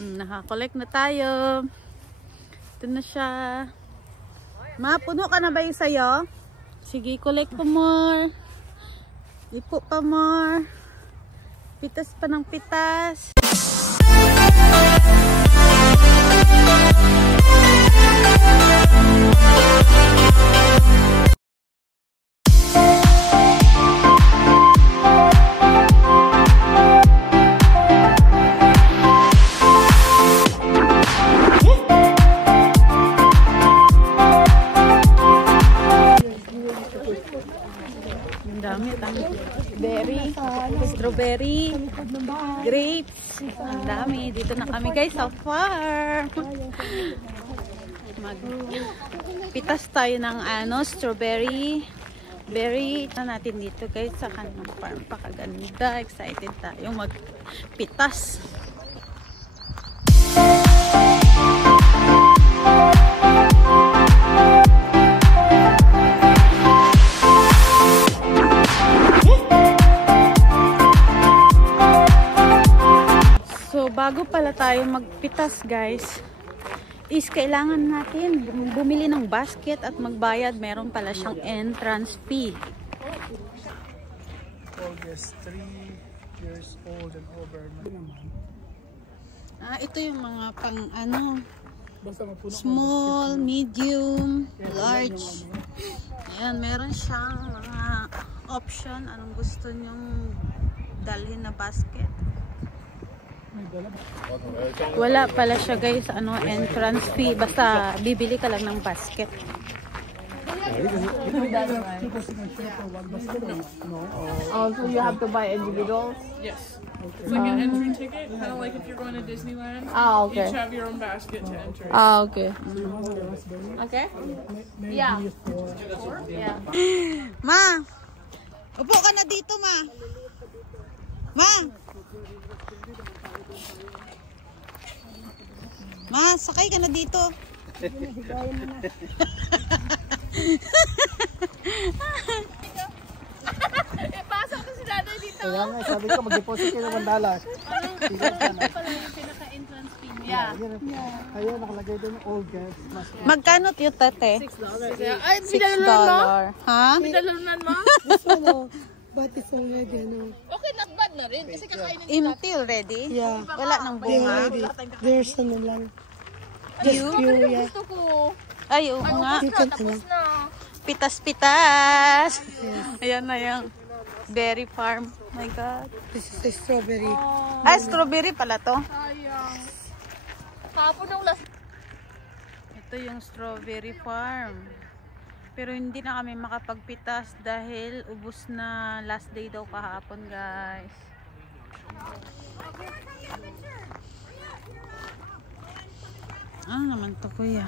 Nakakolect na tayo. Ito na siya. Ma, puno ka na ba yung sayo? Sige, collect pa more. Ipo pa more. Pitas pa ng pitas. Berry, strawberry, grapes. Ang dami. Dito na kami guys sa farm. Magpitas tayo ng strawberry. Berry. Ito natin dito guys sa kanyang farm. Pakaganda. Excited tayo magpitas. Bago pala tayo magpitas guys, is kailangan natin bumili ng basket at magbayad. Meron pala siyang entrance fee. August 3 years old and over. Ito yung mga pang small, medium, large. Ayan, meron siyang mga option. Anong gusto nyong dalhin na basket. Wala pala siya guys, entrance fee. Basta bibili ka lang ng basket. So you have to buy individuals? Yes. It's like an entry ticket, kind of like if you're going to Disneyland. Okay. Each have your own basket to enter. Okay. Okay? Yeah. Yeah. Ma! Upo ka na dito, ma! Ma! Ma, sakay ka na dito. Ipasok ko si Daday dito. Kaya nga, sabi ko mag-deposit kayo ng $1. Ito pala yung pinaka-entrance fee niya. Ayun, nakalagay doon yung old guys. Magkano yung tate? $6. Ay, $6. Ha? Binalunan mo? But it's already, Okay, not bad na rin. Kasi kakainin Empty already? Yeah. Wala nang bunga? There's lang. You? Yeah. gusto ko. Ay, oo nga. Tapos na. Pitas-pitas. Ayan na yung berry farm. Oh my God. This is a strawberry. Strawberry pala to. Sayang. Tapos ng last. Ito yung strawberry farm. Pero hindi na kami makapagpitas dahil ubos na, last day daw kahapon guys. Ano naman to kuya?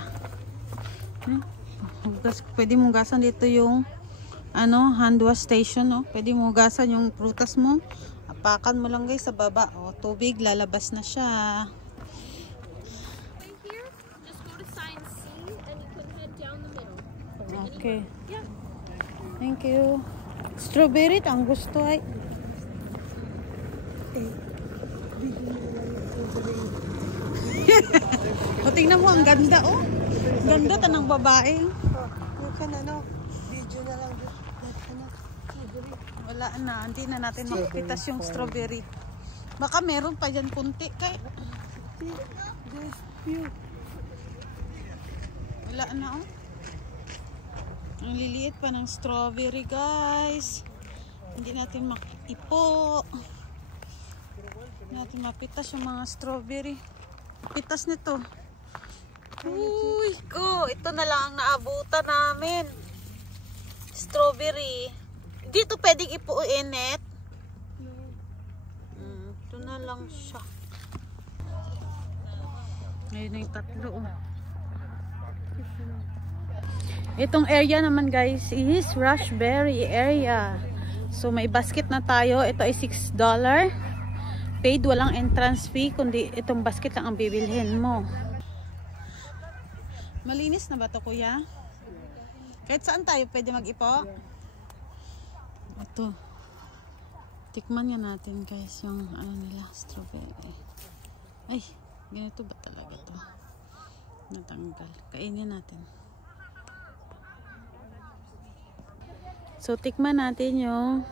Pwede mong gasan dito yung hand wash station, no? Pwede mong gasan yung prutas mo. Apakan mo lang guys sa baba. Tubig, lalabas na siya. Okay. Thank you. Strawberry, ang gusto ay. Tingnan mo, ang ganda oh. Ganda tanang babae. Video na lang. Wala na, hindi na natin makipitas yung strawberry. Baka meron pa dyan punti kay. Wala na oh. Ang liliit pa ng strawberry guys. Hindi natin makipo. Hindi natin mapitas yung mga strawberry. Pitas nito. Uy, ito na lang ang naabutan namin. Strawberry. Dito pwedeng ipuinit. Ito na lang siya. Ngayon yung tatlo oh. Itong area naman guys is Rushberry area. So may basket na tayo. Ito ay $6. Paid, walang entrance fee, kundi itong basket lang ang bibilhin mo. Malinis na ba ito kuya? Kahit saan tayo pwede mag-ipo? Ito. Tikman nga natin guys yung nila, strawberry. Ay, Ganito ba talaga to? Natanggal. Kainin natin. So, tikman natin yung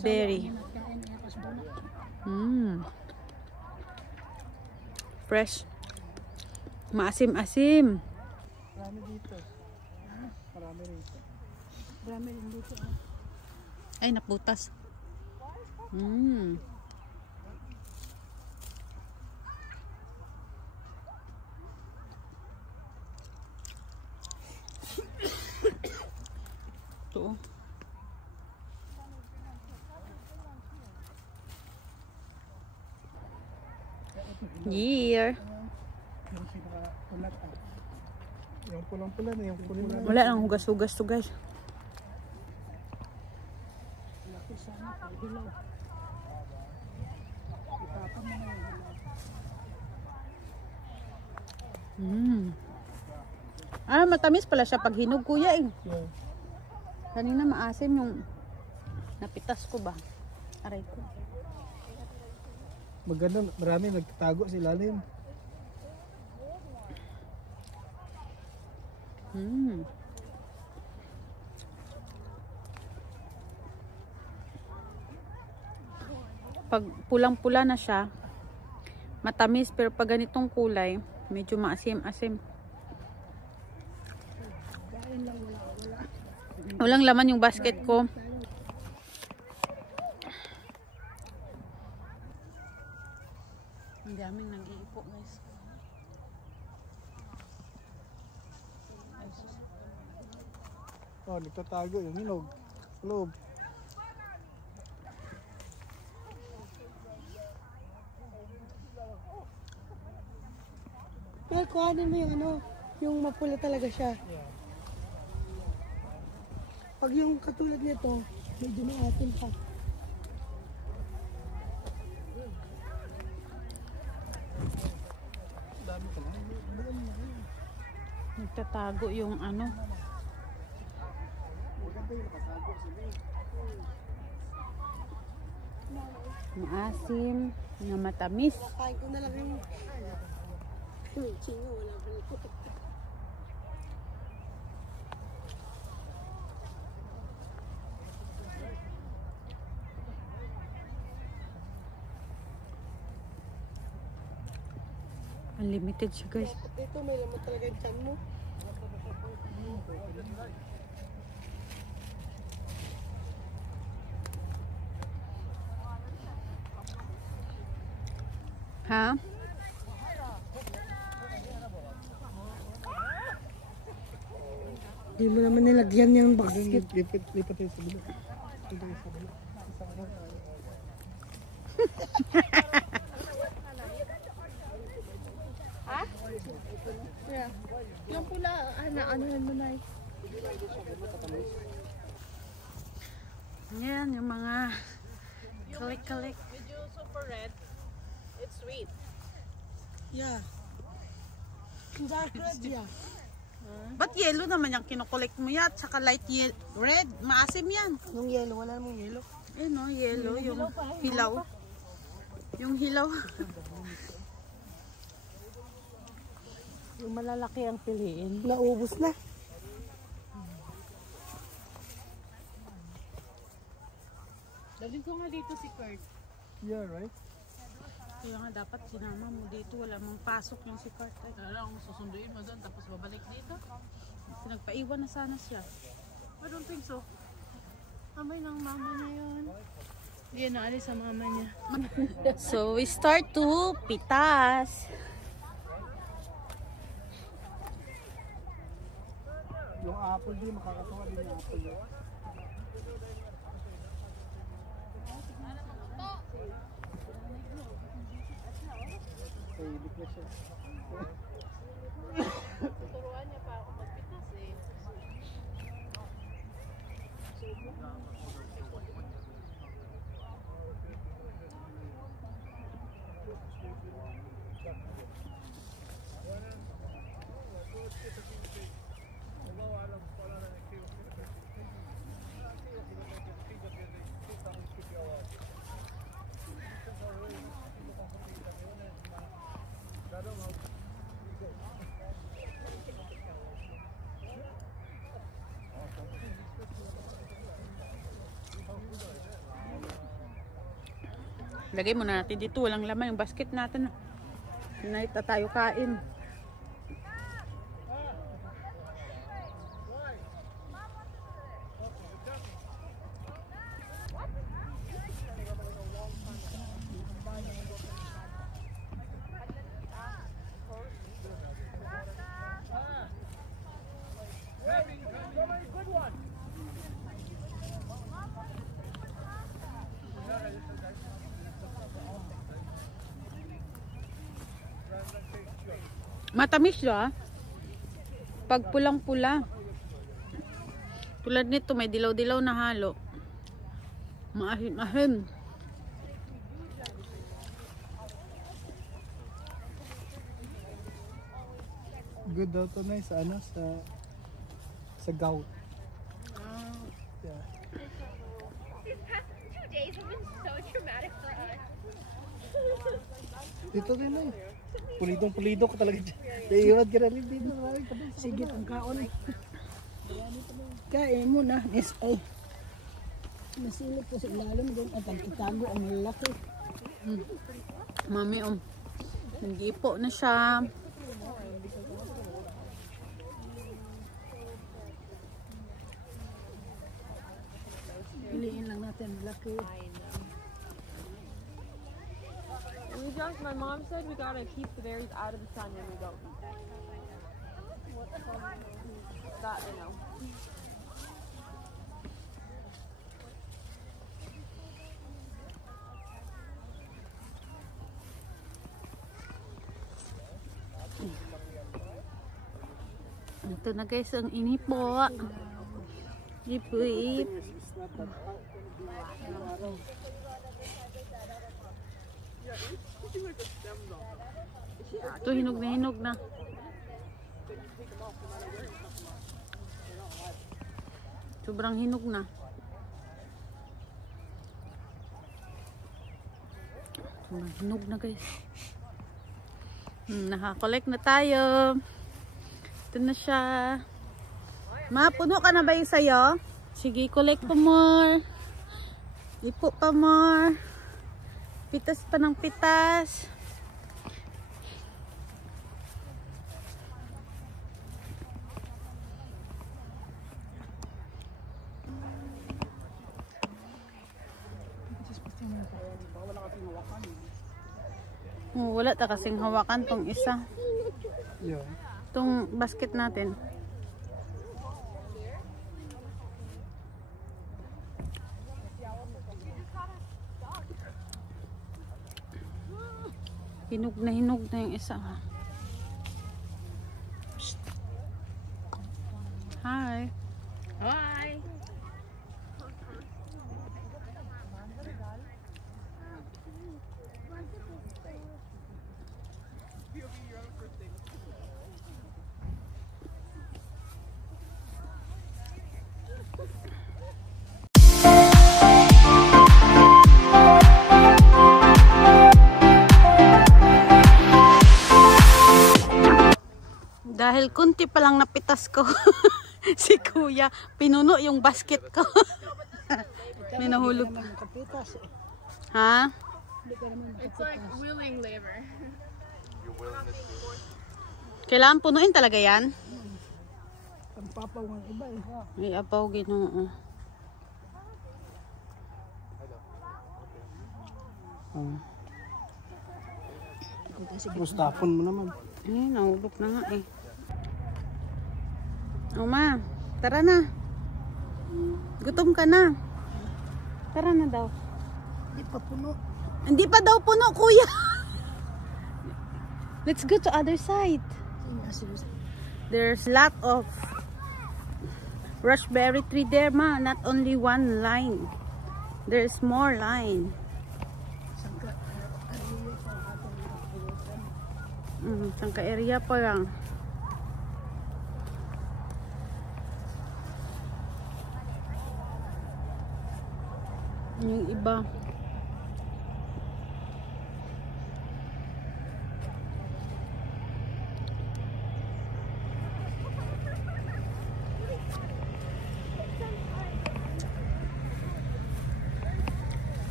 berry. Fresh. Maasim-asim. Marami dito. Marami rito. Marami rin dito. Ay, naputas. Ito. Year. Yung pinaka-ulat. Yung pulang-pula na, yung pulang-pula. Wala nang hugas-hugas to guys. Matamis pala siya pag hinog kuya eh. Yeah. Kanina maasim yung napitas ko ba? Aray ko. Maganda, marami nagtatago sa ilalim. Pag pulang-pula na siya, matamis, pero pag ganitong kulay, medyo maasim-asim. Walang laman yung basket ko. Ang daming nag-iipo guys. Oh, nagtatago yung hinog. Loob. Pero kuhanin mo yung ano, yung mapula talaga siya. Yeah. Pag yung katulad nito, medyo maatin pa. Dami ka lang. Nagtatago yung ano. Maasim na matamis. Kain ko na lang yung chingo, wala pa nito. Unlimited siya guys. Ito may laman talaga yung chan mo. Ha? Hindi mo naman nilagyan yung basket. Lipat tayo sa bilo. Lipat tayo sa bilo. Yeah. Yung pula, ano mo na eh. Yan yung mga kalik-kalik. Medyo super red. It's sweet. Yeah. Dark red, yeah. Ba't yellow naman yung kinokolekt mo yan? Tsaka light red. Maasim yan. Yung yellow, wala namang yellow. Eh no, yellow. Yung hilaw. Yung hilaw. Yung malalaki ang piliin. Naubos na. Dalhin ko nga dito si Kurt. Yeah, right? Kaya nga dapat sinama mo dito. Wala mong pasok yung si Kurt. Kaya lang susunduin mo doon tapos babalik dito. Nagpaiwan na sana siya. I don't think so. Amay ng mama niya yun. Hindi na alis sa mama niya. So we start to pitas. Yung apple din, makakatawa din yung apple. Pwede na siya. Turuan niya pa ako magpitas eh. Lagay muna natin dito. Walang laman yung basket natin. Tonight na tayo kain. Matamis siya. Pag pulang-pula. Tulad nito, may dilaw-dilaw na halo. Maahim-ahim. Good daw to na sa ano, sa gout. Yeah. These past 2 days have been so traumatic for us. Dito din na eh. Pulidong-pulido ko talaga dyan. Iiwan ka namin dito. Sige, ang kaon. Kain mo na. Yes, ay. Masilip po sa ilalim doon at ang itago ang malaki. Mami, nag-ipo na siya. Piliin lang natin malaki. My mom said we gotta keep the berries out of the sun when we go. That I know. Ito na guys, ang inipo. Ipo-ip. Ito hinog na hinog na. Sobrang hinog na. Sobrang hinog na guys. Nakakolect na tayo. Ito na siya. Ma, puno ka na ba yung sayo? Sige, collect pa more. Ipo pa more. Pitas pa ng pitas. Wala ta kasing hawakan tong isa. Yeah. Tong basket natin. Hinog na yung isa. Psst. Hi. Hi. Dahil kunti pa lang napitas ko. Si kuya, pinuno yung basket ko. May nahulog. Ha? It's like willing labor. Kailangan punuin talaga yan? Ang papaw ng iba eh. May apaw, Ginoo. Tapos tapon mo naman. Ay, nahulog na nga eh. Ma, tara na. Gutom ka na. Tara na daw. Hindi pa puno. Hindi pa daw puno, kuya. Let's go to other side. There's lot of raspberry tree there, ma. Not only one line. There's more line. Sangka area pa lang. Yung iba.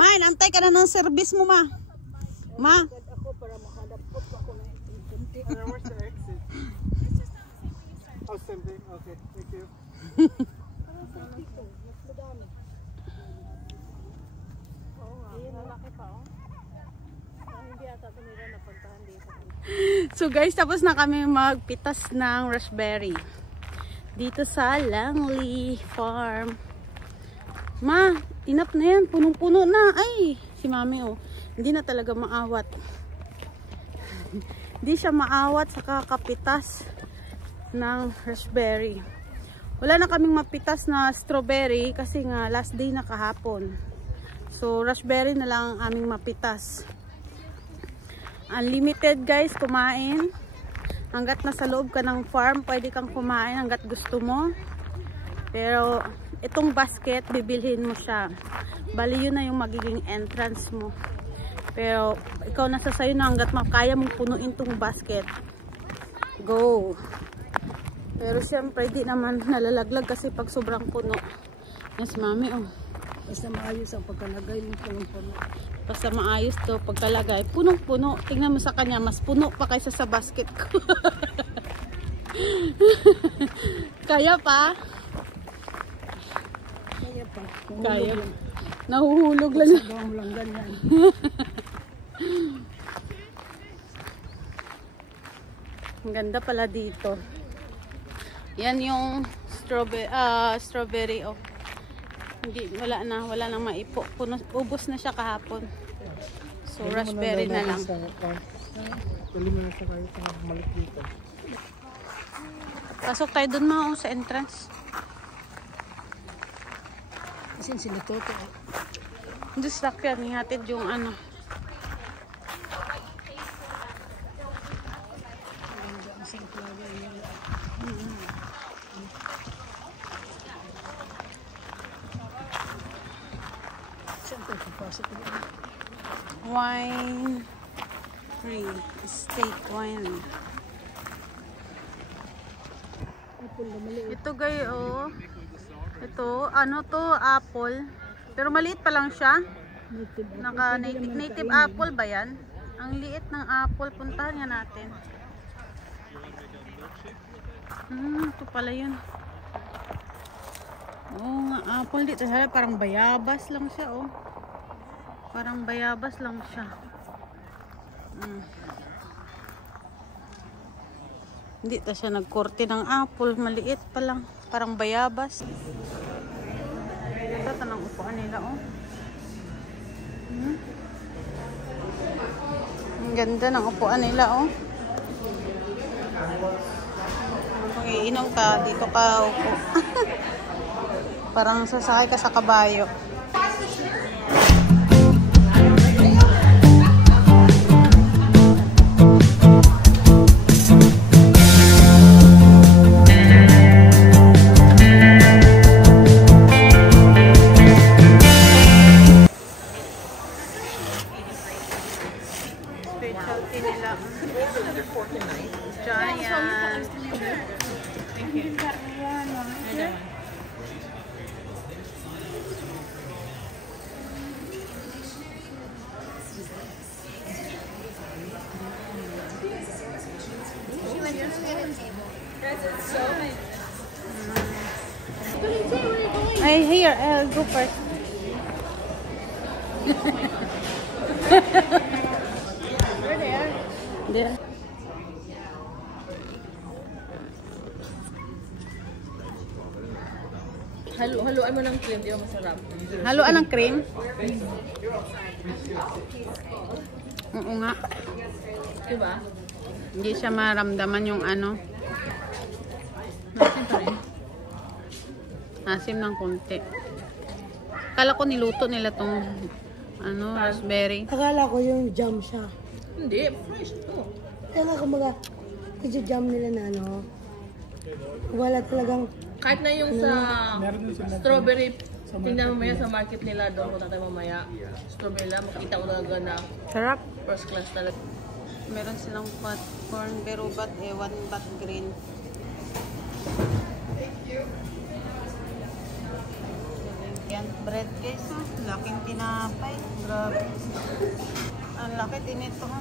Ma, antay ka na ng service mo, ma. Ma. Ako para makadapot ako na kunti. Where's the exit? Oh, same thing. Okay, thank you. So guys, tapos na kami magpitas ng raspberry dito sa Langley Farm. Ma, enough na yan, punong-puno na. Ay, si mami oh, hindi na talaga maawat. Hindi siya maawat sa kakapitas ng raspberry. Wala na kaming mapitas na strawberry kasi nga last day na kahapon. So raspberry na lang ang aming mapitas. Unlimited guys, kumain. Hanggat nasa loob ka ng farm, pwede kang kumain hanggat gusto mo. Pero itong basket, bibilhin mo siya. Bali yun na yung magiging entrance mo. Pero ikaw nasa sayo na hanggat makaya mong punuin tong basket. Go! Pero siyempre di naman nalalaglag kasi pag sobrang puno. Yes, mami oh. Basta maayos ang pagkalagay mo punong-puno. Basta maayos to pagkalagay. Punong-puno. Tingnan mo sa kanya, mas puno pa kaysa sa basket ko. Kaya pa? Kaya pa. Kaya. Nahuhulog lang. Sabaw mo lang ganyan. Ang ganda pala dito. Yan yung strawberry oh. Hindi, wala na maipo. Ubos na siya kahapon. So raspberry na lang. Dali mo na sa kayo sa malik dito. Pasok tayo dun ma sa entrance. Kasi sila toto. Hindi sakyan, ihatid yung ano. Wine free estate wine. Ito guys oh. Ito ano to, apple. Pero maliit pa lang siya. Naka native apple ba yan? Ang liit ng apple, puntahan nga natin. Ito pala yun. Oo nga, apple dito. Parang bayabas lang siya oh. Parang bayabas lang siya. Hindi ta siya nagkorte ng apple. Maliit pa lang. Parang bayabas. Ito, tanang upuan nila oh. Ang ganda ng upuan nila oh. Kung iinom ka, dito ka upo. Parang sasakay ka sa kabayo. Specialty nila. Giant. Thank you. Hey, here, I'll go first. There. Haluan mo ng cream, di ba masarap? Haluan ng cream? Oo nga. Diba? Hindi siya maramdaman yung ano. Asim pa rin. Asim ng konti. Akala ko niluto nila tong ano, raspberry. Akala ko yung jam siya. Hindi, fresh to. Kaya ko mga jam nila na ano. Wala talagang Kahit na yung sa strawberry, tingnan mo maya sa market nila doon, kung tayo mamaya, strawberry lang, makita ko talaga na Sarap. first class talaga. Meron silang popcorn, pero ba't ewan, ba't green. Thank you. Yan bread guys ha. Laking tinapay. Grabe. Ang laki din ito ha.